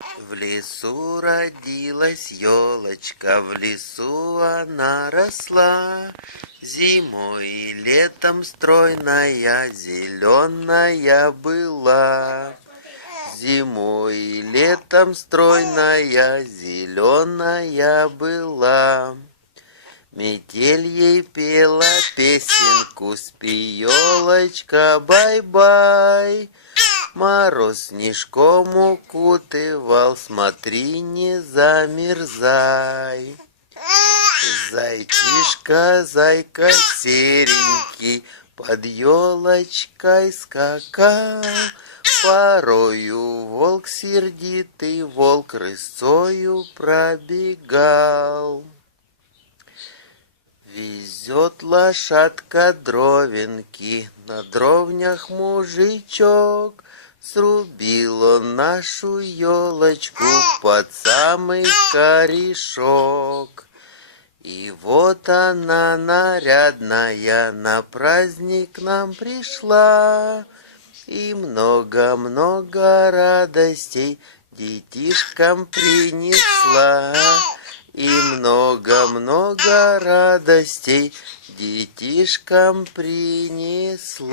В лесу родилась ёлочка, в лесу она росла. Зимой и летом стройная, зеленая была. Зимой и летом стройная, зеленая была. Метель ей пела песенку, спи, ёлочка, бай-бай. Мороз снежком укутывал, смотри, не замерзай. Зайчишка, зайка серенький, под ёлочкой скакал. Порою волк сердитый, волк рысцою пробегал. Везет лошадка дровенки, на дровнях мужичок. Срубил он нашу ёлочку под самый корешок. И вот она нарядная на праздник нам пришла. И много-много радостей детишкам принесла. И много-много радостей детишкам принесла.